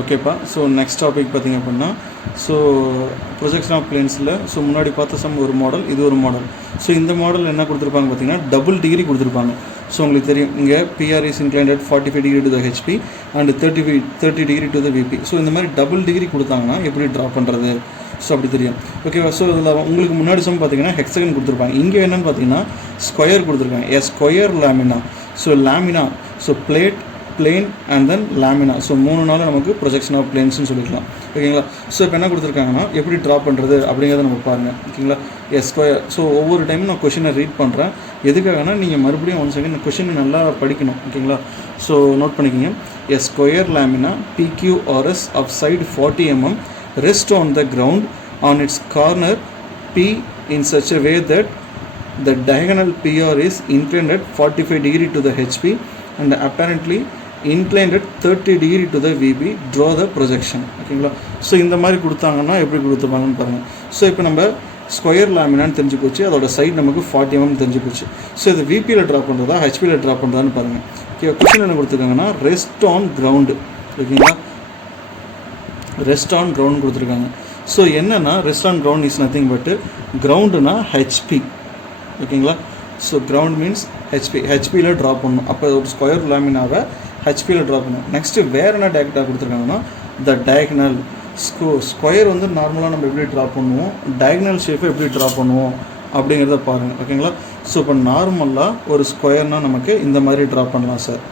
ஓகேப்பா. So next topic பார்த்திங்க அப்படின்னா, ஸோ ப்ரொஜெக்ஷன் ஆஃப் பிளேன்ஸில் ஸோ முன்னாடி பார்த்த சம் ஒரு மாடல், இது ஒரு மாடல். ஸோ இந்த மாடல் என்ன கொடுத்துருப்பாங்க பார்த்தீங்கன்னா, டபுள் டிகிரி கொடுத்துருப்பாங்க. ஸோ உங்களுக்கு தெரியும், இங்கே PR is inclined at 45 degree to the HP and 30 degree to the VP. So இந்த மாதிரி டபுள் டிகிரி கொடுத்தாங்கன்னா எப்படி ட்ரா பண்ணுறது, ஸோ அப்படி தெரியும். ஓகேவா. ஸோ இதில் உங்களுக்கு முன்னாடி சம் பார்த்தீங்கன்னா ஹெக்ஸகன் கொடுத்துருப்பாங்க. இங்கே என்னென்னு பார்த்தீங்கன்னா ஸ்கொயர் கொடுத்துருக்காங்க. Square lamina. So lamina, so plate, plane and then lamina. So 3 நாள் நமக்கு ப்ரொஜெக்ஷன் ஆஃப் பிளேன்ஸ்னு சொல்லிக்கலாம். ஓகேங்களா. ஸோ இப்போ என்ன கொடுத்துருக்காங்கன்னா எப்படி ட்ரா பண்ணுறது அப்படிங்கிறத நம்ம பாருங்கள். ஓகேங்களா. ஸ்கொயர். ஸோ ஒவ்வொரு டைமும் நான் கொஷினை ரீட் பண்ணுறேன். எதுக்காகனா நீங்கள் மறுபடியும் 1 செகண்ட் கொஷினை நல்லா படிக்கணும். ஓகேங்களா. ஸோ நோட் பண்ணிக்கிங்க. Square lamina PQRS of side 40 mm rest on the ground on its corner P in such a way that the diagonal PR is inclined at 45 degree to the HP and apparently inclined at 30 degree to the VB. Draw the projection. ஓகேங்களா. So இந்த மாதிரி கொடுத்தாங்கன்னா எப்படி கொடுத்துப்பாங்கன்னு பாருங்கள். So இப்போ நம்ம square லேமினான்னு தெரிஞ்சு போச்சு, அதோட சைடு நமக்கு 40 mm தெரிஞ்சு போச்சு. ஸோ இது விபியில் ட்ரா பண்ணுறதா ஹெச்பியில் ட்ரா பண்ணுறதான்னு பாருங்கள். ஓகே. கொஸ்டின் என்ன கொடுத்துருக்காங்கன்னா ரெஸ்ட் ஆன் கிரவுண்டு. ஓகேங்களா. ரெஸ்ட் ஆன் கிரவுண்ட் கொடுத்துருக்காங்க. ஸோ என்னென்னா rest on ground is nothing but கிரவுண்டுனா ஹெச்பி. ஓகேங்களா. So ground means HP. ஹெச்பியில் ட்ரா பண்ணணும். அப்போ ஒரு ஸ்கொயர் லேமினாவை ஹெச்பியில் ட்ரா பண்ணணும். நெக்ஸ்ட்டு வேறு என்ன டேரக்டாக கொடுத்துருக்காங்கன்னா த டயகனல். ஸ்கொயர் வந்து நார்மலாக நம்ம எப்படி ட்ரா பண்ணுவோம், டயகனல் ஷேப்பை எப்படி ட்ரா பண்ணுவோம் அப்படிங்கிறத பாருங்கள். ஓகேங்களா. ஸோ இப்போ நார்மலாக ஒரு ஸ்கொயர்னால் நமக்கு இந்த மாதிரி ட்ரா பண்ணலாம் சார்.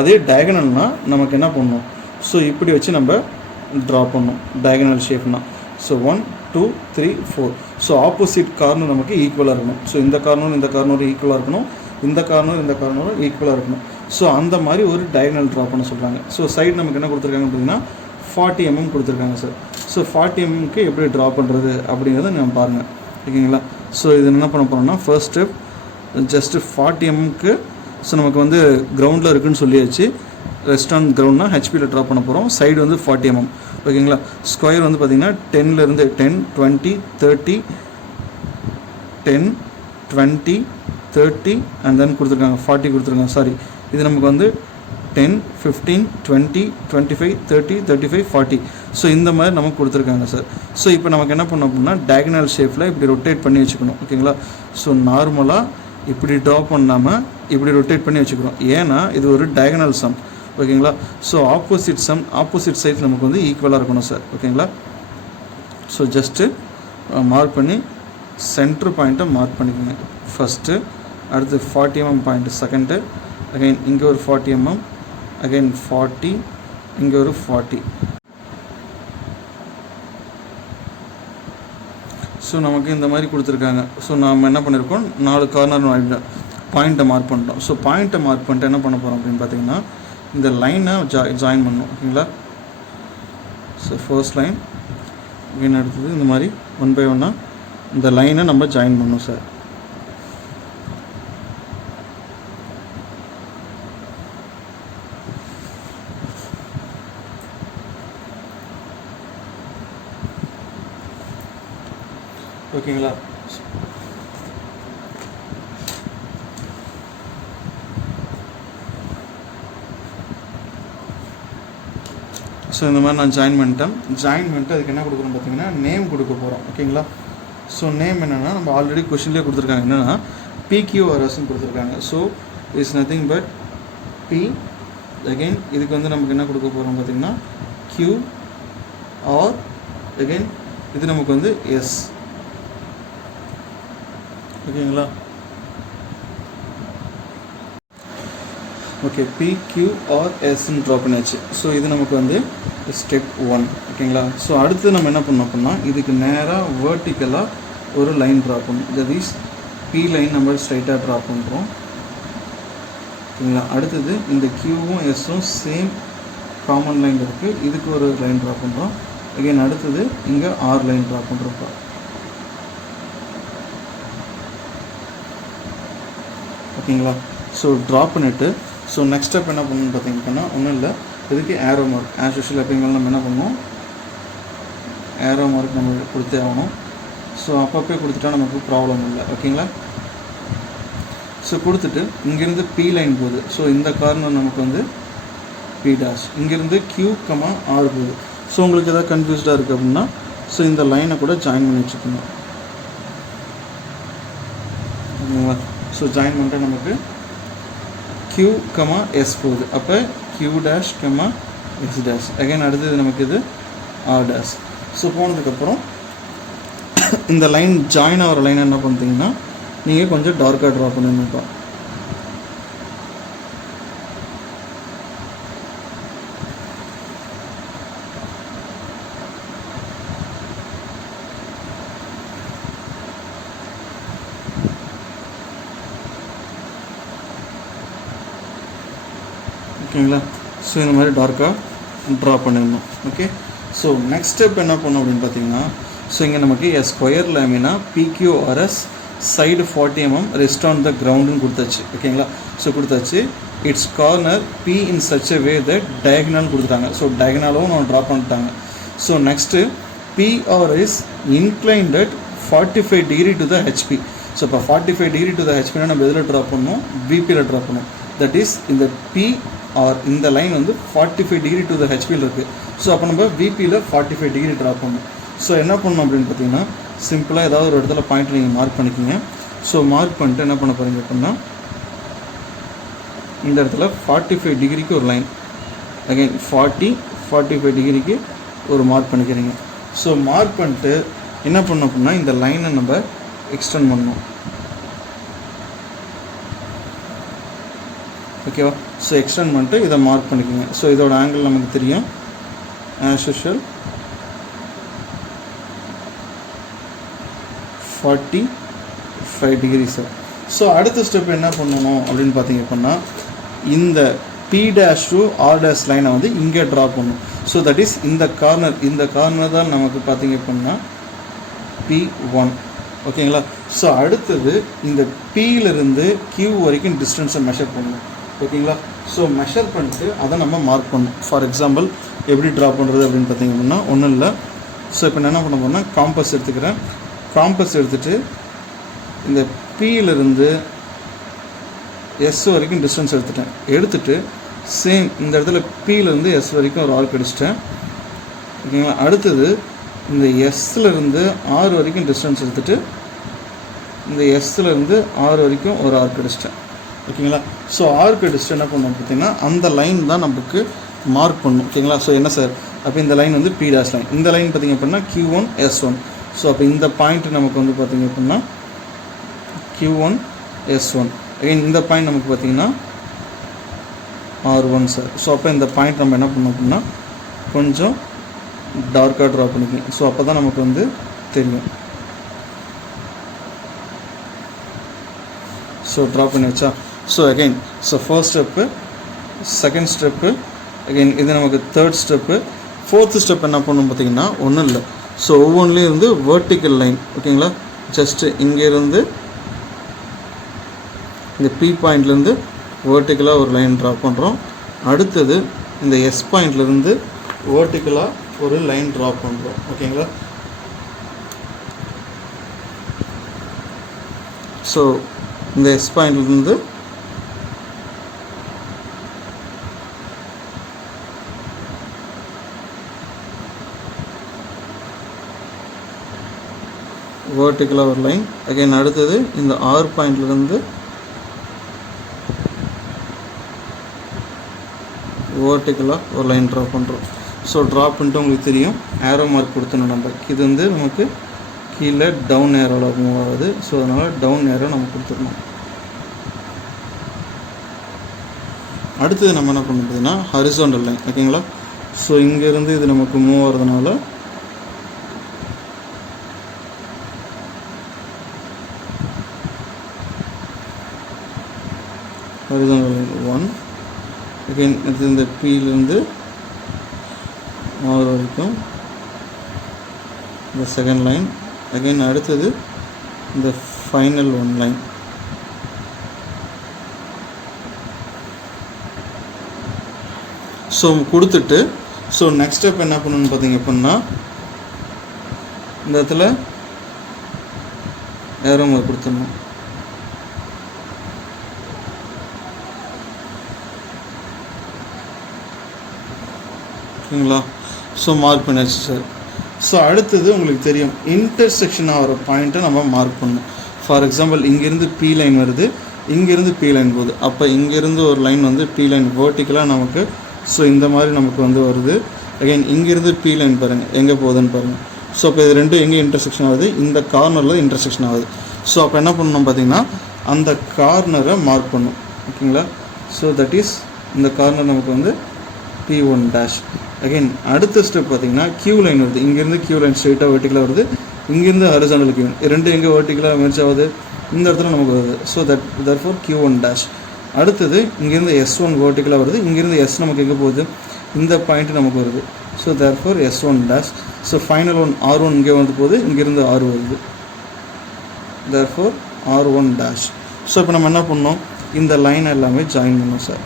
அதே டயகனல்னால் நமக்கு என்ன பண்ணணும், ஸோ இப்படி வச்சு நம்ம ட்ரா பண்ணணும் டயகனல் ஷேப்னா. ஸோ 1 2 3 4. ஸோ ஆப்போசிட் கார்னர் நமக்கு ஈக்குவலாக இருக்கணும். ஸோ இந்த கார்னரும் இந்த கார்னரும் ஈக்குவலாக இருக்கணும், இந்த கார்னரும் ஈக்குவலாக இருக்கணும். ஸோ அந்த மாதிரி ஒரு டயகனல் ட்ரா பண்ண சொல்கிறாங்க. ஸோ சைடு நமக்கு என்ன கொடுத்துருக்காங்க அப்படின்னா 40 mm கொடுத்துருக்காங்க சார். ஸோ 40 mmக்கு எப்படி ட்ரா பண்ணுறது அப்படிங்கிறத நம்ம பாருங்கள். ஓகேங்களா. ஸோ இது என்ன பண்ண போகிறோம்னா ஃபர்ஸ்ட் ஸ்டெப் ஜஸ்ட்டு 40 mmக்கு ஸோ நமக்கு வந்து கிரவுண்டில் இருக்குதுன்னு சொல்லியாச்சு. ரெஸ்ட் ஆன் கிரவுண்ட்னா ஹெச்பியில் ட்ரா பண்ண போகிறோம். சைடு வந்து 40 mm. ஓகேங்களா. ஸ்கொயர் வந்து பார்த்திங்கன்னா 10லேருந்து 10 20 30 10 20 30 அண்ட் தென் கொடுத்துருக்காங்க 40 கொடுத்துருக்காங்க. சாரி, இது நமக்கு வந்து 10 15 20 25 30 35 40. ஸோ இந்த மாதிரி நமக்கு கொடுத்துருக்காங்க சார். ஸோ இப்போ நமக்கு என்ன பண்ணோம் அப்படின்னா டயகனல் ஷேப்பில் இப்படி ரொட்டேட் பண்ணி வச்சுக்கணும். ஓகேங்களா. ஸோ நார்மலாக இப்படி ட்ரா பண்ணாமல் இப்படி ரொட்டேட் பண்ணி வச்சுக்கிறோம். ஏன்னா இது ஒரு டயகனல் சம். ஓகேங்களா. ஸோ ஆப்போசிட் சைட்ஸ் நமக்கு வந்து ஈக்குவலாக இருக்கணும் சார். ஓகேங்களா. ஸோ ஜஸ்ட்டு மார்க் பண்ணி சென்ட்ரு பாயிண்ட்டை மார்க் பண்ணிக்கோங்க ஃபஸ்ட்டு. அடுத்து 40 mm பாயிண்ட் செகண்டு. அகைன் இங்கே ஒரு 40 mm, அகைன் 40, இங்கே ஒரு 40. ஸோ நமக்கு இந்த மாதிரி கொடுத்துருக்காங்க. ஸோ நாம் என்ன பண்ணியிருக்கோம், 4 கார்னர் பாயிண்ட்டை மார்க் பண்ணிட்டோம். ஸோ பாயிண்ட்டை மார்க் பண்ணிட்டு என்ன பண்ண போகிறோம் அப்படின்னு பார்த்தீங்கன்னா இந்த லைனை ஜாயின் பண்ணணும். ஓகேங்களா. ஸோ ஃபர்ஸ்ட் லைன் அகைன் அடுத்தது இந்த மாதிரி 1 by 1 இந்த லைனை நம்ம ஜாயின் பண்ணணும் சார். ஓகேங்களா. ஸோ இந்த மாதிரி நான் ஜாயின் பண்ணிட்டு அதுக்கு என்ன கொடுக்குறோம் பார்த்தீங்கன்னா நேம் கொடுக்க போகிறோம். ஓகேங்களா. ஸோ நேம் என்னென்னா நம்ம ஆல்ரெடி கொஷின்லேயே கொடுத்துருக்காங்க. என்னென்னா PQRSன்னு கொடுத்துருக்காங்க. So it's nothing but P. Again இதுக்கு வந்து நமக்கு என்ன கொடுக்க போகிறோம் பார்த்தீங்கன்னா QR. அகெயின் இது நமக்கு வந்து S. ஓகேங்களா. ஓகே. PQRSன்னு ட்ரா பண்ணியாச்சு. ஸோ இது நமக்கு வந்து ஸ்டெப் 1. ஓகேங்களா. ஸோ அடுத்து நம்ம என்ன பண்ணோம் அப்படின்னா இதுக்கு நேராக வேர்ட்டிக்கலாக ஒரு லைன் ட்ரா பண்ணணும். தட் இஸ் P லைன் நம்ம ஸ்ட்ரைட்டாக ட்ரா பண்ணுறோம். ஓகேங்களா. அடுத்தது இந்த Qவும் Sவும் சேம் காமன் லைன் இருக்குது. இதுக்கு ஒரு லைன் ட்ரா பண்ணுறோம். அகெயின் அடுத்தது இங்கே R லைன் ட்ரா பண்ணுறோம்ப்பா. ஓகேங்களா. ஸோ ட்ரா பண்ணிவிட்டு ஸோ நெக்ஸ்ட் ஸ்டெப் என்ன பண்ணணும்னு பார்த்தீங்கன்னா ஒன்றும் இல்லை, இதுக்கு ஏரோ மார்க் ஆஸ் யூஷுவல் எப்பயும் நம்ம என்ன பண்ணணும், ஏரோ மார்க் நம்ம கொடுத்தே ஆகணும். ஸோ அப்பப்போ கொடுத்துட்டா நமக்கு ப்ராப்ளம் இல்லை. ஓகேங்களா. ஸோ கொடுத்துட்டு இங்கேருந்து P லைன் போகுது. ஸோ இந்த கார்னர் நமக்கு வந்து P dash. இங்கிருந்து Q, R போகுது. ஸோ உங்களுக்கு எதாவது கன்ஃபியூஸ்டாக இருக்குது அப்படின்னா ஸோ இந்த லைனை கூட ஜாயின் பண்ணி வச்சுக்கணும். ஓகேங்களா? ஸோ ஜாயின் பண்ணிட்டு நமக்கு Q, S போகுது. அப்போ Q dash, S dash. Again அடுத்தது நமக்கு இது R dash. ஸோ போனதுக்கப்புறம் இந்த லைன் ஜாயின் ஆகிற லைன் என்ன பண்ணுறீங்கன்னா நீங்கள் கொஞ்சம் டார்க்காக ட்ரா பண்ணணும்ப்பா. ஓகேங்களா? ஸோ இந்த மாதிரி டார்க்காக ட்ரா பண்ணிடணும். ஓகே. ஸோ நெக்ஸ்ட் ஸ்டெப் என்ன பண்ணணும் அப்படின்னு பார்த்தீங்கன்னா ஸோ இங்கே நமக்கு square lamina PQRS side 40 mm rest on the கிரவுண்டுன்னு கொடுத்தாச்சு. ஓகேங்களா? ஸோ கொடுத்தாச்சு. It's corner P in such a way that diagonal கொடுத்துட்டாங்க. ஸோ டயகனலும் நம்ம ட்ரா பண்ணிட்டாங்க. So next PR is inclined at 45 degree to the HP. So இப்போ 45 degree to த ஹெச்பினா நம்ம எதில் ட்ரா பண்ணணும்? VPயில் ட்ரா பண்ணணும். தட் இஸ் இந்த PR இந்த லைன் வந்து 45 டிகிரி டு த ஹெச்பியில் இருக்குது. ஸோ அப்போ நம்ம VPயில் 45 டிகிரி ட்ரா பண்ணணும். ஸோ என்ன பண்ணணும் அப்படின்னு பார்த்தீங்கன்னா சிம்பிளாக ஏதாவது ஒரு இடத்துல பாயிண்ட் நீங்கள் மார்க் பண்ணிக்கோங்க. ஸோ மார்க் பண்ணிட்டு என்ன பண்ண போகிறீங்க அப்படின்னா இந்த இடத்துல 45 டிகிரிக்கு ஒரு லைன், அகைன் 45 டிகிரிக்கு ஒரு மார்க் பண்ணிக்கிறீங்க. ஸோ மார்க் பண்ணிட்டு என்ன பண்ணணும் அப்படின்னா இந்த லைனை நம்ம எக்ஸ்டெண்ட் பண்ணணும். ஓகேவா? ஸோ எக்ஸ்டெண்ட் பண்ணிட்டு இதை மார்க் பண்ணிக்கோங்க. ஸோ இதோட ஆங்கிள் நமக்கு தெரியும் as usual 45 degree sir. So அடுத்த ஸ்டெப் என்ன பண்ணணும் அப்படின்னு பார்த்தீங்க அப்படின்னா இந்த P dash to R dash லைனை வந்து இங்கே ட்ரா பண்ணணும். ஸோ தட் இஸ் இந்த கார்னர் தான் நமக்கு பார்த்தீங்க அப்படின்னா P1. ஓகேங்களா? ஸோ அடுத்தது இந்த Pயிலிருந்து Q வரைக்கும் டிஸ்டன்ஸை மெஷர் பண்ணணும். ஓகேங்களா? ஸோ மெஷர் பண்ணிட்டு அதை நம்ம மார்க் பண்ணணும். ஃபார் எக்ஸாம்பிள் எப்படி ட்ரா பண்ணுறது அப்படின்னு பார்த்தீங்க அப்படின்னா ஒன்றும் இல்லை. ஸோ இப்போ நான் என்ன பண்ண போகிறேன்னா காம்பஸ் எடுத்துக்கிறேன். காம்பஸ் எடுத்துகிட்டு இந்த Pயிலிருந்து S வரைக்கும் டிஸ்டன்ஸ் எடுத்துகிட்டு சேம் இந்த இடத்துல Pயிலிருந்து S வரைக்கும் ஒரு ஆர்க் அடிச்சிட்டேன். ஓகேங்களா? அடுத்தது இந்த Sலேருந்து R வரைக்கும் டிஸ்டன்ஸ் எடுத்துகிட்டு இந்த Sலேருந்து R வரைக்கும் ஒரு ஆர்க் அடிச்சிட்டேன். ஓகேங்களா? ஸோ ஆர்க் அடிச்சுட்டு என்ன பண்ணணும் பார்த்தீங்கன்னா அந்த லைன் தான் நமக்கு மார்க் பண்ணணும். ஓகேங்களா? ஸோ என்ன சார் அப்போ இந்த லைன் வந்து P dash லைன், இந்த லைன் பார்த்திங்க அப்படின்னா Q1 S1. ஸோ அப்போ இந்த பாயிண்ட் நமக்கு வந்து பார்த்திங்க அப்படின்னா Q1 S1. அகைன் இந்த பாயிண்ட் நமக்கு பார்த்திங்கன்னா R1 சார். ஸோ அப்போ இந்த பாயிண்ட் நம்ம என்ன பண்ணோம் அப்படின்னா கொஞ்சம் டார்க்காக ட்ரா பண்ணிக்கணும். ஸோ அப்போ தான் நமக்கு வந்து தெரியும். ஸோ ட்ரா பண்ணி வச்சா so again so first step, second step, again இது நமக்கு தேர்ட் ஸ்டெப்பு. ஃபோர்த்து ஸ்டெப் என்ன பண்ணணும் பார்த்திங்கன்னா ஒன்றும் இல்லை. ஸோ ஒவ்வொன்றிலையும் இருந்து வேர்ட்டிக்கல் லைன். ஓகேங்களா? ஜஸ்ட்டு இங்கேருந்து இந்த P பாயிண்ட்லேருந்து வேர்ட்டிக்கலாக ஒரு லைன் ட்ரா பண்ணுறோம். அடுத்தது இந்த S பாயிண்ட்லேருந்து வேர்ட்டிக்கலாக ஒரு லைன் ட்ரா பண்ணுறோம். ஓகேங்களா? ஸோ இந்த S பாயிண்ட்லேருந்து வேர்ட்டிக்கலாக ஒரு லைன், அகைன் அடுத்தது இந்த R பாயிண்ட்லேருந்து வேர்ட்டிக்கலாக ஒரு லைன் ட்ரா பண்ணுறோம். ஸோ ட்ரா பண்ணிட்டு உங்களுக்கு தெரியும் ஏரோ மார்க் கொடுத்தணும் நம்ம. இது வந்து நமக்கு கீழே டவுன் ஏரோவில் மூவ் ஆகுது. ஸோ அதனால் டவுன் ஏரோ நம்ம கொடுத்துடணும். அடுத்தது நம்ம என்ன பண்ணணும் பார்த்தீங்கன்னா ஹரிசாண்டல் லைன். ஓகேங்களா? ஸோ இங்கேருந்து இது நமக்கு மூவ் ஆகிறதுனால ஹரிசாண்டல் லைன் 1. அகைன் இது இந்த Pயிலிருந்து R வரைக்கும் இந்த செகண்ட் லைன், அகைன் அடுத்தது இந்த ஃபைனல் ஒன் லைன். ஸோ கொடுத்துட்டு ஸோ நெக்ஸ்ட் ஸ்டெப் என்ன பண்ணணும்னு பார்த்தீங்க அப்படின்னா இந்த இடத்துல ஏரோ மார்க் கொடுத்துடணும். ஓகேங்களா. ஸோ மார்க் பண்ணியாச்சு சார். ஸோ அடுத்தது உங்களுக்கு தெரியும் இன்டர்செக்ஷன் ஆகிற பாயிண்ட்டை நம்ம மார்க் பண்ணணும். ஃபார் எக்ஸாம்பிள் இங்கேருந்து பி லைன் வருது, இங்கேருந்து பி லைன் போகுது. அப்போ இங்கேருந்து ஒரு லைன் வந்து பி லைன் வேர்ட்டிக்கலாக நமக்கு ஸோ இந்த மாதிரி நமக்கு வந்து வருது. அகைன் இங்கேருந்து பி லைன் பாருங்கள் எங்கே போகுதுன்னு பாருங்கள். ஸோ அப்போ இது ரெண்டும் எங்கே இன்டர்செக்ஷன் ஆகுது, இந்த கார்னரில் இன்டர்செக்ஷன் ஆகுது. ஸோ அப்போ என்ன பண்ணணும் பார்த்திங்கன்னா அந்த கார்னரை மார்க் பண்ணணும். ஓகேங்களா. ஸோ தட் இஸ் இந்த கார்னர் நமக்கு வந்து P1 அகைன் அடுத்த ஸ்டெப் பார்த்திங்கன்னா கியூ லைன் வருது. இங்கேருந்து கியூ லைன் ஸ்ட்ரெயிட்டாக வெர்ட்டிக்கலாக வருது, இங்கேருந்து ஹரிசாண்டல் கியூ ரெண்டு எங்கே வெர்ட்டிக்கலாக மெர்ஜ் ஆகுது, இந்த இடத்துல நமக்கு வருது. ஸோ தட்ஃபோர் Q1 அடுத்தது இங்கேருந்து S1 வெர்ட்டிக்கலாக வருது, இங்கேருந்து S நமக்கு எங்கே போகுது, இந்த பாயிண்ட் நமக்கு வருது. So therefore S1. So final one R1 இங்கே வந்து போகுது, இங்கேருந்து R வருது. தட்ஃபோர் R1. ஸோ இப்போ நம்ம என்ன பண்ணோம், இந்த லைன் எல்லாமே ஜாயின் பண்ணோம் சார்.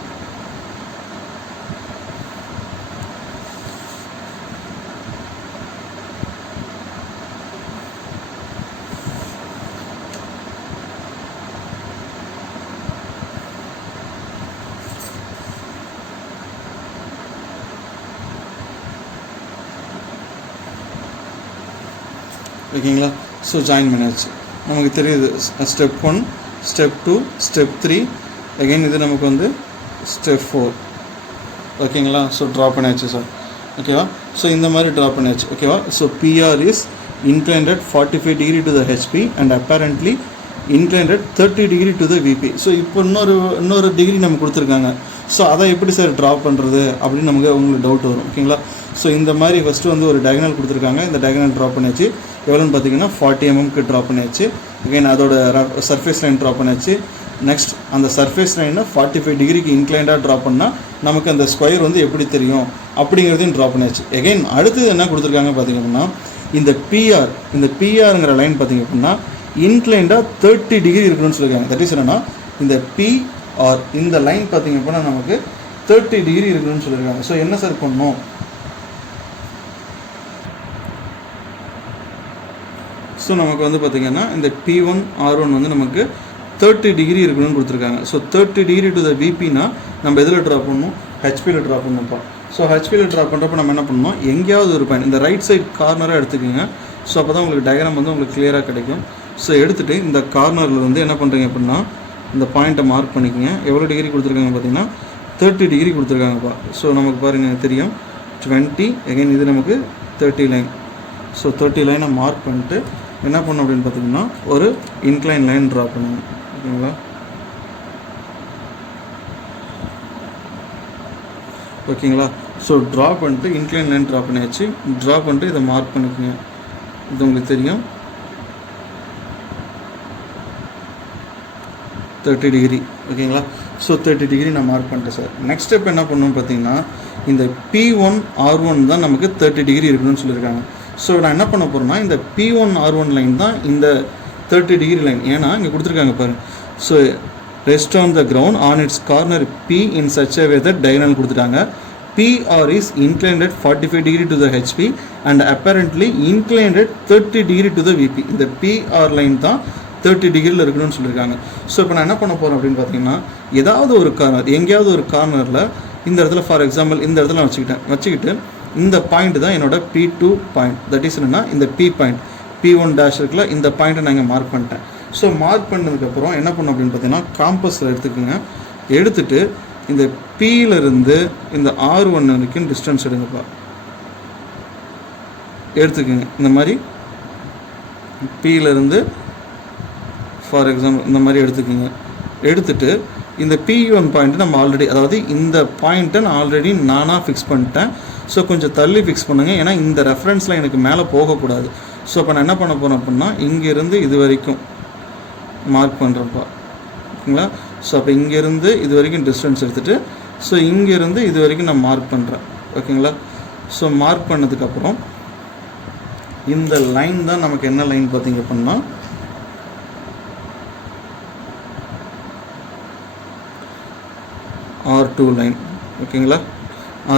ஓகேங்களா. ஸோ ஜாயின் பண்ணியாச்சு. நமக்கு தெரியுது ஸ்டெப் 1, ஸ்டெப் 2, ஸ்டெப் 3, அகெயின் இது நமக்கு வந்து ஸ்டெப் 4. ஓகேங்களா. ஸோ ட்ரா பண்ணியாச்சு சார். ஓகேவா. ஸோ இந்த மாதிரி ட்ரா பண்ணியாச்சு. ஓகேவா. So PR is inclined at 45 degree to the HP and apparently inclined at 30 degree to the VP. So இப்போ இன்னொரு டிகிரி நமக்கு கொடுத்துருக்காங்க. ஸோ அதை எப்படி சார் ட்ரா பண்ணுறது அப்படின்னு நமக்கு உங்களுக்கு டவுட் வரும். ஓகேங்களா. ஸோ இந்த மாதிரி ஃபஸ்ட்டு வந்து ஒரு டயகனல் கொடுத்துருக்காங்க, இந்த டயகனல் ட்ரா பண்ணியாச்சு. எவ்வளோன்னு பார்த்தீங்கன்னா 40 mm ட்ரா பண்ணியாச்சு. அகைன் அதோட சர்ஃபேஸ் லைன் ட்ரா பண்ணியாச்சு. நெக்ஸ்ட் அந்த சர்ஃபேஸ் லைனை 45 டிகிரிக்கு இன்க்ளைண்டாக ட்ரா பண்ணால் நமக்கு அந்த ஸ்கொயர் வந்து எப்படி தெரியும் அப்படிங்கிறதையும் ட்ரா பண்ணியாச்சு. எகைன் அடுத்தது என்ன கொடுத்துருக்காங்க பார்த்திங்க அப்படின்னா இந்த பிஆருங்கிற லைன் பார்த்திங்க அப்படின்னா இன்க்ளைண்டாக 30 டிகிரி இருக்கணும்னு சொல்லியிருக்காங்க. தட் இஸ் என்னன்னா இந்த பிஆர் இந்த லைன் பார்த்திங்க அப்படின்னா நமக்கு 30 டிகிரி இருக்கணும்னு சொல்லியிருக்காங்க. ஸோ என்ன சார் பண்ணணும், ஸோ நமக்கு வந்து பார்த்திங்கன்னா இந்த P1 R1 வந்து நமக்கு 30 டிகிரி இருக்கணும்னு கொடுத்துருக்காங்க. ஸோ 30 டிகிரி டு த VPனா நம்ம எதில் ட்ரா பண்ணணும், ஹெச்பியில் ட்ரா பண்ணணும்ப்பா. ஸோ ஹெச்பியில் ட்ரா பண்ணுறப்ப நம்ம என்ன பண்ணணும், எங்கேயாவது ஒரு பாயிண்ட் இந்த ரைட் சைட் கார்னராக எடுத்துக்கோங்க. ஸோ அப்போ தான் உங்களுக்கு டயக்ராம் வந்து உங்களுக்கு கிளியராக கிடைக்கும். ஸோ எடுத்துகிட்டு இந்த கார்னரில் வந்து என்ன பண்ணுறீங்க அப்படின்னா இந்த பாயிண்ட்டை மார்க் பண்ணிக்கோங்க. எவ்வளோ டிகிரி கொடுத்துருக்காங்க பார்த்தீங்கன்னா 30 டிகிரி கொடுத்துருக்காங்கப்பா. ஸோ நமக்கு பாருங்கள் தெரியும் 20, அகைன் இது நமக்கு 30 லைன். ஸோ 30 லைனை மார்க் பண்ணிட்டு என்ன பண்ணணும் அப்படின்னு பார்த்தீங்கன்னா ஒரு இன்க்ளைன் லைன் ட்ரா பண்ணுங்க. ஓகேங்களா. ஓகேங்களா. ஸோ ட்ரா பண்ணிட்டு இன்க்ளைன் லைன் ட்ரா பண்ணியாச்சு. ட்ரா பண்ணிட்டு இதை மார்க் பண்ணிக்கோங்க. இது உங்களுக்கு தெரியும் 30 டிகிரி. ஓகேங்களா. ஸோ 30 டிகிரி நான் மார்க் பண்ணிட்டேன் சார். நெக்ஸ்ட் ஸ்டெப் என்ன பண்ணணும் பார்த்தீங்கன்னா இந்த P1 R1 தான் நமக்கு 30 டிகிரி இருக்கணும்னு சொல்லியிருக்காங்க. ஸோ நான் என்ன பண்ண போகிறேன்னா இந்த P1 R1 லைன் தான் இந்த 30 டிகிரி லைன். ஏன்னா இங்கே கொடுத்துருக்காங்க பாருங்கள். So rest on the ground on it's corner P in such a way that diagonal கொடுத்துட்டாங்க. PR is inclined at 45 degree to the HP and apparently inclined at 30 degree to the VP. இந்த PR line தான் 30 டிகிரியில் இருக்கணும்னு சொல்லியிருக்காங்க. So இப்போ நான் என்ன பண்ண போகிறேன் அப்படின்னு பார்த்தீங்கன்னா ஏதாவது ஒரு கார்னர் எங்கேயாவது ஒரு கார்னரில் இந்த இடத்துல ஃபார் எக்ஸாம்பிள் இந்த இடத்துல நான் வச்சுக்கிட்டு இந்த பாயிண்ட் தான் என்னோட P2 பாயிண்ட். தட் இஸ் என்னன்னா இந்த P பாயிண்ட் P1 இருக்குல்ல, இந்த பாயிண்ட்டை நான் இங்கே மார்க் பண்ணிட்டேன். ஸோ மார்க் பண்ணதுக்கப்புறம் என்ன பண்ணணும் அப்படின்னு பார்த்தீங்கன்னா காம்பஸில் எடுத்துக்கோங்க. எடுத்துகிட்டு இந்த Pயிலிருந்து இந்த R1 வரைக்கும் டிஸ்டன்ஸ் எடுங்கப்பா. எடுத்துக்கோங்க இந்த மாதிரி Pயிலிருந்து ஃபார் எக்ஸாம்பிள் இந்த மாதிரி எடுத்துக்கோங்க. எடுத்துகிட்டு இந்த P1 பாயிண்ட்டு நம்ம ஆல்ரெடி அதாவது இந்த பாயிண்ட்டை நான் ஆல்ரெடி நானாக ஃபிக்ஸ் பண்ணிட்டேன். ஸோ கொஞ்சம் தள்ளி ஃபிக்ஸ் பண்ணுங்கள், ஏன்னா இந்த ரெஃபரன்ஸில் எனக்கு மேலே போகக்கூடாது. ஸோ இப்போ நான் என்ன பண்ண போகிறேன் அப்படின்னா இங்கேருந்து இது வரைக்கும் மார்க் பண்ணுறப்பா. ஓகேங்களா. ஸோ அப்போ இங்கேருந்து இது வரைக்கும் டிஸ்டன்ஸ் எடுத்துகிட்டு ஸோ இங்கேருந்து இது வரைக்கும் நான் மார்க் பண்ணுறேன். ஓகேங்களா. ஸோ மார்க் பண்ணதுக்கப்புறம் இந்த லைன் தான் நமக்கு என்ன லைன் பார்த்தீங்க அப்படின்னா R2 லைன். ஓகேங்களா.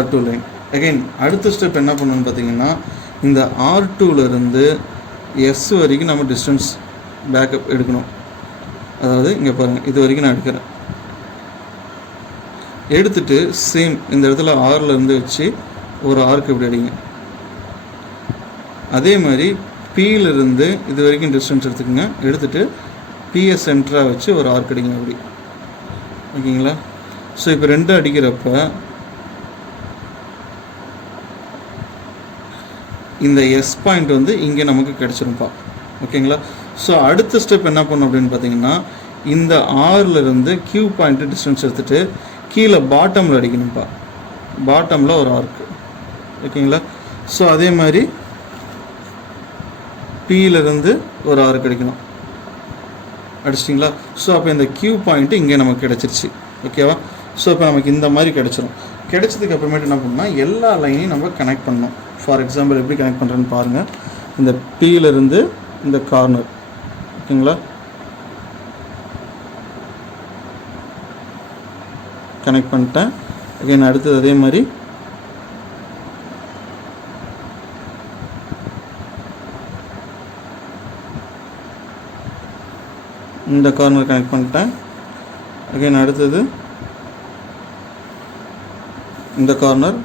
R2 line. அகைன் அடுத்த ஸ்டெப் என்ன பண்ணணும்னு பார்த்தீங்கன்னா இந்த R2லேருந்து S வரைக்கும் நம்ம டிஸ்டன்ஸ் பேக்கப் எடுக்கணும். அதாவது இங்கே பாருங்கள் இது வரைக்கும் நான் எடுக்கிறேன். எடுத்துகிட்டு சேம் இந்த இடத்துல Rலேருந்து வச்சு ஒரு ஆர்க் இப்படி அடிங்க. அதே மாதிரி பியிலிருந்து இது வரைக்கும் டிஸ்டன்ஸ் எடுத்துக்கோங்க. எடுத்துகிட்டு பியை சென்டராக வச்சு ஒரு ஆர்க் அடிங்க அப்படி. ஓகேங்களா? ஸோ இப்போ 2 அடிக்கிறப்ப இந்த எஸ் பாயிண்ட் வந்து இங்கே நமக்கு கிடச்சிரும்ப்பா. ஓகேங்களா? ஸோ அடுத்த ஸ்டெப் என்ன பண்ணும் அப்படின்னு பார்த்தீங்கன்னா, இந்த ஆர்லேருந்து கியூ பாயிண்ட்டு டிஸ்டன்ஸ் எடுத்துகிட்டு கீழே பாட்டமில் அடிக்கணும்ப்பா. பாட்டமில் ஒரு ஆர்க்கு. ஓகேங்களா? ஸோ அதே மாதிரி பியிலிருந்து ஒரு ஆர்க் அடிக்கணும். அடிச்சிட்டிங்களா? ஸோ அப்போ இந்த கியூ பாயிண்ட்டு இங்கே நமக்கு கிடச்சிருச்சு. ஓகேவா? ஸோ இப்போ நமக்கு இந்த மாதிரி கிடச்சிரும். கிடச்சதுக்கு அப்புறமேட்டு என்ன பண்ணால் எல்லா லைனையும் நம்ம கனெக்ட் பண்ணணும். ஃபார் எக்ஸாம்பிள் எப்படி கனெக்ட் பண்ணுறேன்னு பாருங்கள். இந்த பியிலிருந்து இந்த கார்னர். ஓகேங்களா? கனெக்ட் பண்ணிட்டேன். அகைன் அடுத்தது அதே மாதிரி இந்த கார்னர் கனெக்ட் பண்ணிட்டேன். அகைன் அடுத்தது இந்த கார்னர்.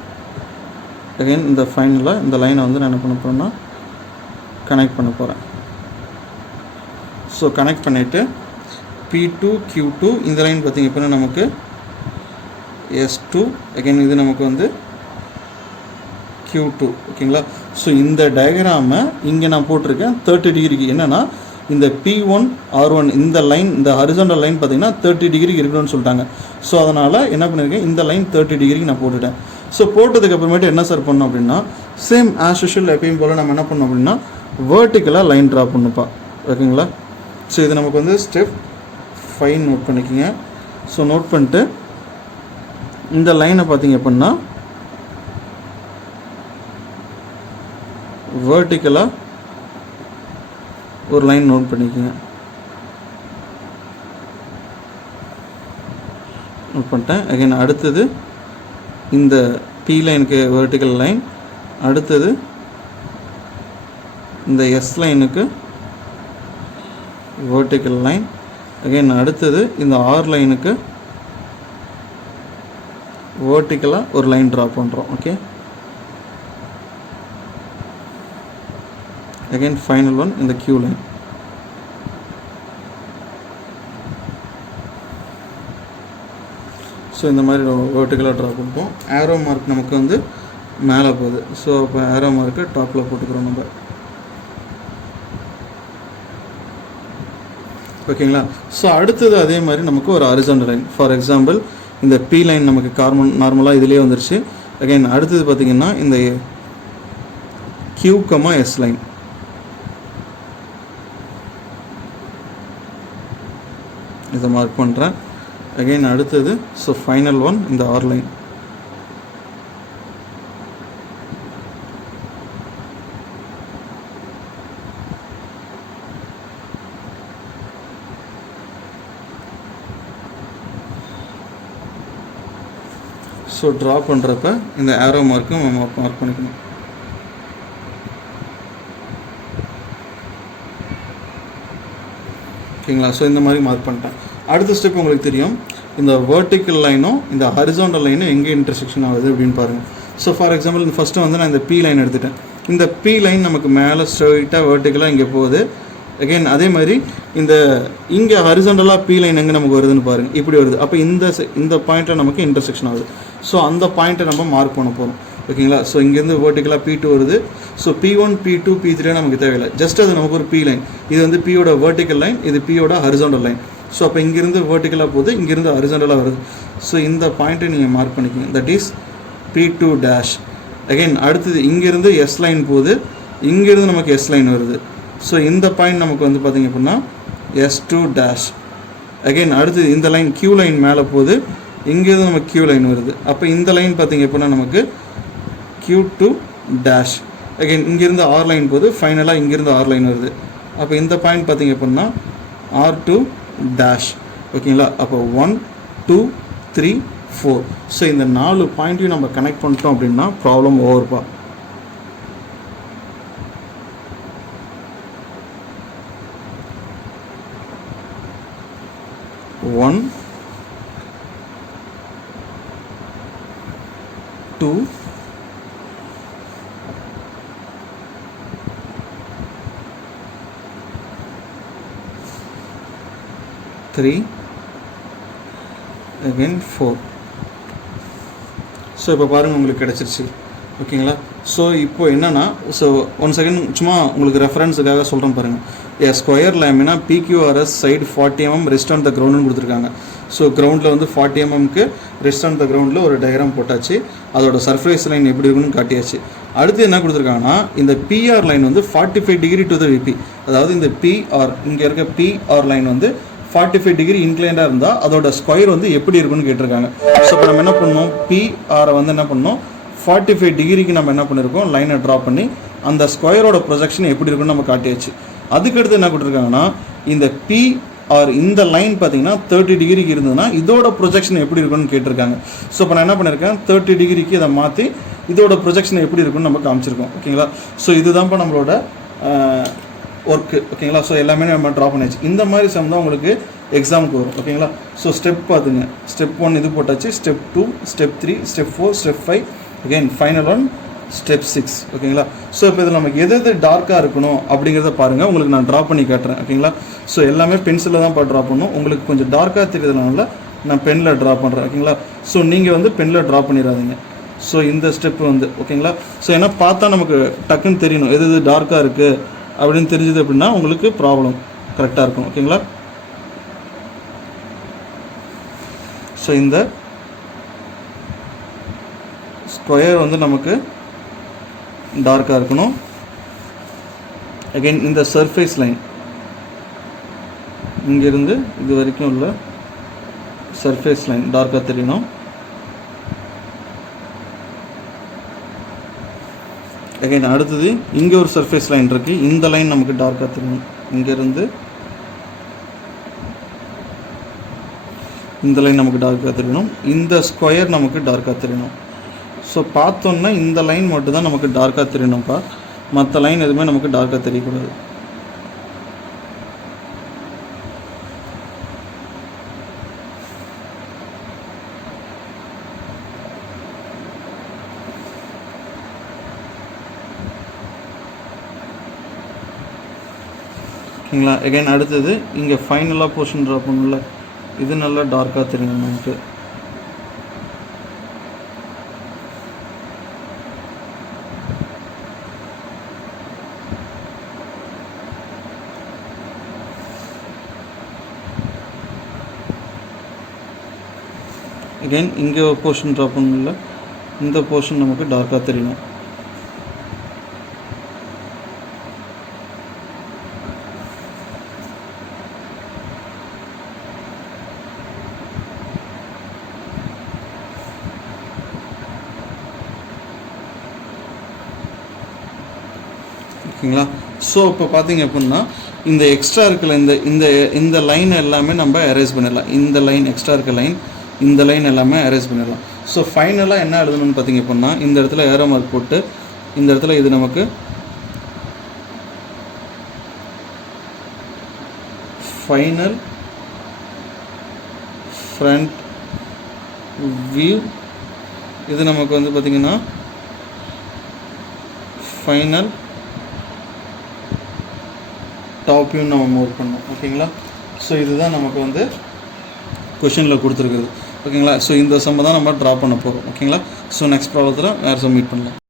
அகைன் இந்த ஃபைனலாக இந்த லைனை வந்து நான் என்ன பண்ண போகிறேன்னா கனெக்ட் பண்ண போகிறேன். ஸோ கனெக்ட் பண்ணிவிட்டு P2 Q2 இந்த லைன் பார்த்திங்க அப்படின்னா நமக்கு S2. அகைன் இது நமக்கு வந்து Q2. ஓகேங்களா? ஸோ இந்த டயக்ராமை இங்கே நான் போட்டிருக்கேன் 30 டிகிரிக்கு. என்னென்னா இந்த P1 R1 இந்த லைன், இந்த ஹரிசாண்டல் லைன் பார்த்திங்கன்னா 30 டிகிரிக்கு இருக்கணும்னு சொல்லிட்டாங்க. ஸோ அதனால் என்ன பண்ணியிருக்கேன், இந்த லைன் 30 டிகிரிக்கு நான் போட்டுட்டேன். ஸோ போட்டதுக்கு அப்புறமேட்டு என்ன சார் பண்ணோம் அப்படின்னா, சேம் ஆஸ் யூஷுவல் எப்பயும் போல் நம்ம என்ன பண்ணோம் அப்படின்னா வேர்ட்டிக்கலாக லைன் ட்ரா பண்ணுப்பா. ஓகேங்களா? ஸோ இது நமக்கு வந்து ஸ்டெப் 5 நோட் பண்ணிக்கோங்க. ஸோ நோட் பண்ணிட்டு இந்த லைனை பார்த்திங்க அப்படின்னா வேர்ட்டிக்கலாக ஒரு லைன் நோட் பண்ணிக்கோங்க. நோட் பண்ணிட்டேன். அகைன் அடுத்தது இந்த பி லைனுக்கு வெர்டிக்கல் லைன். அடுத்தது இந்த எஸ் லைனுக்கு வெர்டிக்கல் லைன். அகைன் அடுத்தது இந்த ஆர் லைனுக்கு வெர்டிக்கலாக ஒரு லைன் ட்ரா பண்ணுறோம். Okay. again final one in the Q line. So இந்த மாதிரி வெர்டிக்கலாக ட்ரா பண்ணுறோம். ஏரோ மார்க் நமக்கு வந்து மேலே போகுது. ஸோ இப்போ ஏரோ மார்க்கு டாப்பில் போட்டுக்கிறோம் நம்ம. ஓகேங்களா? ஸோ அடுத்தது அதே மாதிரி நமக்கு ஒரு ஹாரிசான்டல் லைன். ஃபார் எக்ஸாம்பிள் இந்த பி லைன் நமக்கு நார்மலாக இதிலே வந்துருச்சு. அகைன் அடுத்தது பார்த்திங்கன்னா இந்த Q, S லைன். இதை மார்க் பண்ணுறேன். அகைன் அடுத்தது ஸோ ஃபைனல் ஒன் இந்த ஆர் லைன். ஸோ ட்ரா பண்ணுறப்ப இந்த ஏரோ மார்க்கும் மார்க் பண்ணிக்கணும். ஓகேங்களா? ஸோ இந்த மாதிரி மார்க் பண்ணிட்டேன். அடுத்த ஸ்டெப் உங்களுக்கு தெரியும், இந்த வெர்டிக்கல் லைனும் இந்த ஹரிசாண்டல் லைனும் எங்கே இன்டர்செக்ஷன் ஆகுது அப்படின்னு பாருங்கள். ஸோ ஃபார் எக்ஸாம்பிள் இந்த ஃபஸ்ட்டு வந்து நான் இந்த பி லைன் எடுத்துட்டேன். இந்த பி லைன் நமக்கு மேலே ஸ்ட்ரெயிட்டாக வெர்டிக்கலாக இங்கே போகுது. அகெயின் அதே மாதிரி இந்த இங்கே ஹரிசாண்டலாக பி லைன் எங்கே நமக்கு வருதுன்னு பாருங்கள், இப்படி வருது. அப்போ இந்த பாயிண்ட்டில் நமக்கு இன்டர்செக்ஷன் ஆகுது. ஸோ அந்த பாயிண்ட்டை நம்ம மார்க் பண்ண போகிறோம். ஓகேங்களா? ஸோ இங்கேருந்து வெர்டிக்கலாக P2 வருது. ஸோ P1, P2, P3 நமக்கு தேவையில்லை. ஜஸ்ட் அது நமக்கு ஒரு பி லைன். இது வந்து பியோட வெர்டிக்கல் லைன், இது பியோட ஹரிசாண்டல் லைன். ஸோ அப்போ இங்கேருந்து வெர்டிக்கலாக போகுது, இங்கேருந்து ஹரிசாண்டலாக வருது. ஸோ இந்த பாயிண்ட்டை நீங்கள் மார்க் பண்ணிக்கோங்க. That is P2 dash. Again அடுத்தது இங்கேருந்து எஸ் லைன் போகுது, இங்கேருந்து நமக்கு எஸ் லைன் வருது. ஸோ இந்த பாயிண்ட் நமக்கு வந்து பார்த்திங்க அப்படின்னா S2 டேஷ். அகெயின் அடுத்தது இந்த லைன் Q லைன் மேலே போகுது, இங்கேருந்து நமக்கு Q லைன் வருது. அப்போ இந்த லைன் பார்த்திங்க அப்படின்னா நமக்கு Q2 டேஷ். அகெயின் இங்கேருந்து ஆர் லைன் போகுது, ஃபைனலாக இங்கேருந்து ஆர் லைன் வருது. அப்போ இந்த பாயிண்ட் பார்த்திங்க அப்படின்னா R2 டேஷ். ஓகேங்களா? அப்போ 1, 2, 3, 4. ஸோ இந்த 4 பாயிண்ட்டையும் நம்ம கனெக்ட் பண்ணிட்டோம் அப்படின்னா ப்ராப்ளம் ஓவர்ப்பா. One, 2, 3 again 4. ஸோ இப்போ பாருங்கள் உங்களுக்கு கிடச்சிருச்சு ஓகேங்களா. ஸோ இப்போ என்னென்னா ஸோ 1 செகண்ட் சும்மா உங்களுக்கு ரெஃபரன்ஸுக்காக சொல்கிறேன் பாருங்கள். Square lamina PQRS side 40 mm rest on the கிரவுண்டுன்னு கொடுத்துருக்காங்க. ஸோ கிரவுண்டில் வந்து 40 mmக்கு ரெஸ்ட் ஆன் த கிரவுண்டில் ஒரு டயக்ராம் போட்டாச்சு. அதோட சர்ஃபேஸ் லைன் எப்படி இருக்குன்னு காட்டியாச்சு. அடுத்து என்ன கொடுத்துருக்காங்கன்னா இந்த பிஆர் லைன் வந்து 45 டிகிரி டு த விபி. அதாவது இந்த பிஆர் இங்கே இருக்க பிஆர் லைன் வந்து 45 டிகிரி இன்க்ளைண்டாக இருந்தால் அதோட ஸ்கொயர் வந்து எப்படி இருக்குன்னு கேட்டிருக்காங்க. ஸோ இப்போ நம்ம என்ன பண்ணோம், பிஆரை வந்து என்ன பண்ணோம் 45 டிகிரிக்கு நம்ம என்ன பண்ணியிருக்கோம் லைனை ட்ரா பண்ணி அந்த ஸ்கொயரோட ப்ரொஜெக்ஷன் எப்படி இருக்குன்னு நம்ம காட்டியாச்சு. அதுக்கடுத்து என்ன கொடுத்துருக்காங்கன்னா இந்த பிஆர் இந்த லைன் பார்த்தீங்கன்னா 30 டிகிரிக்கு இருந்ததுன்னா இதோட ப்ரொஜெக்ஷன் எப்படி இருக்குன்னு கேட்டிருக்காங்க. ஸோ இப்போ நான் என்ன பண்ணியிருக்கேன் 30 டிகிரிக்கு இதை மாற்றி இதோட ப்ரொஜெக்ஷன் எப்படி இருக்குன்னு நம்ம காமிச்சிருக்கோம் ஓகேங்களா. ஸோ இதுதான்ப்பா நம்மளோட ஒர்க்கு ஓகேங்களா. ஸோ எல்லாமே நம்ம ட்ரா பண்ணியாச்சு. இந்த மாதிரி சம் தான் உங்களுக்கு எக்ஸாமுக்கு வரும் ஓகேங்களா. ஸோ ஸ்டெப் பார்த்துங்க, ஸ்டெப் 1 இது போட்டாச்சு, step 2, step 3, step 4, step 5, again final one step 6 ஓகேங்களா. ஸோ இப்போ இதில் நமக்கு எது டார்க்காக இருக்கணும் அப்படிங்கிறத பாருங்கள், உங்களுக்கு நான் ட்ரா பண்ணி காட்டுறேன் ஓகேங்களா. ஸோ எல்லாமே பென்சிலில் தான் ட்ரா பண்ணணும். உங்களுக்கு கொஞ்சம் டார்க்காக தெரியுதுனால நான் பெனில் ட்ரா பண்ணுறேன் ஓகேங்களா. ஸோ நீங்கள் வந்து பெனில் ட்ரா பண்ணிடாதீங்க. ஸோ இந்த ஸ்டெப் வந்து ஓகேங்களா. ஸோ ஏன்னா பார்த்தா நமக்கு டக்குன்னு தெரியணும் எது டார்க்காக இருக்குது அப்படின்னு தெரிஞ்சுது அப்படின்னா உங்களுக்கு ப்ராப்ளம் கரெக்டாக இருக்கும் ஓகேங்களா. ஸோ இந்த ஸ்கொயர் வந்து நமக்கு டார்க்காக இருக்கணும். அகெயின் இந்த சர்ஃபேஸ் லைன் இங்கேருந்து இது வரைக்கும் உள்ள சர்ஃபேஸ் லைன் டார்க்காக தெரியணும். அகைன் அடுத்தது இங்கே ஒரு சர்ஃபேஸ் லைன் இருக்குது, இந்த லைன் நமக்கு டார்க்காக தெரியணும். இங்கேருந்து இந்த லைன் நமக்கு டார்க்காக தெரியணும். இந்த ஸ்கொயர் நமக்கு டார்க்காக தெரியணும். ஸோ பார்த்தோன்னா இந்த லைன் மட்டும் தான் நமக்கு டார்க்காக தெரியணும்ப்பா, மற்ற லைன் எதுவுமே நமக்கு டார்க்காக தெரியக்கூடாது. ஓகேங்களா. அகைன் அடுத்தது இங்கே ஃபைனலாக போர்ஷன் ட்ரா பண்ணல, இது நல்லா டார்க்காக தெரியும் நமக்கு. அகைன் இங்கே போர்ஷன் ட்ரா பண்ணல, இந்த போர்ஷன் நமக்கு டார்க்காக தெரியணும். ஓகேங்களா. ஸோ இப்போ பார்த்தீங்க அப்படின்னா இந்த எக்ஸ்ட்ரா இருக்கிற இந்த இந்த இந்த லைன் எல்லாமே நம்ம எரேஸ் பண்ணிடலாம். இந்த லைன் எக்ஸ்ட்ரா இருக்க லைன், இந்த லைன் எல்லாமே எரேஸ் பண்ணிடலாம். ஸோ ஃபைனலாக என்ன எழுதணும்னு பார்த்தீங்க அப்படின்னா இந்த இடத்துல ஏரோ மார்க் போட்டு இந்த இடத்துல இது நமக்கு ஃபைனல் ஃப்ரண்ட் வியூ, இது நமக்கு வந்து பார்த்திங்கன்னா ஃபைனல் டாப் வியூ நம்ம மூவ் பண்ணோம் ஓகேங்களா. ஸோ இதுதான் நமக்கு வந்து கொஷினில் கொடுத்துருக்குது ஓகேங்களா. ஸோ இந்த சம்மை தான் நம்ம ட்ரா பண்ண போகிறோம் ஓகேங்களா. ஸோ நெக்ஸ்ட் ப்ராப்ளத்தில் வேறு சம் மீட் பண்ணலாம்.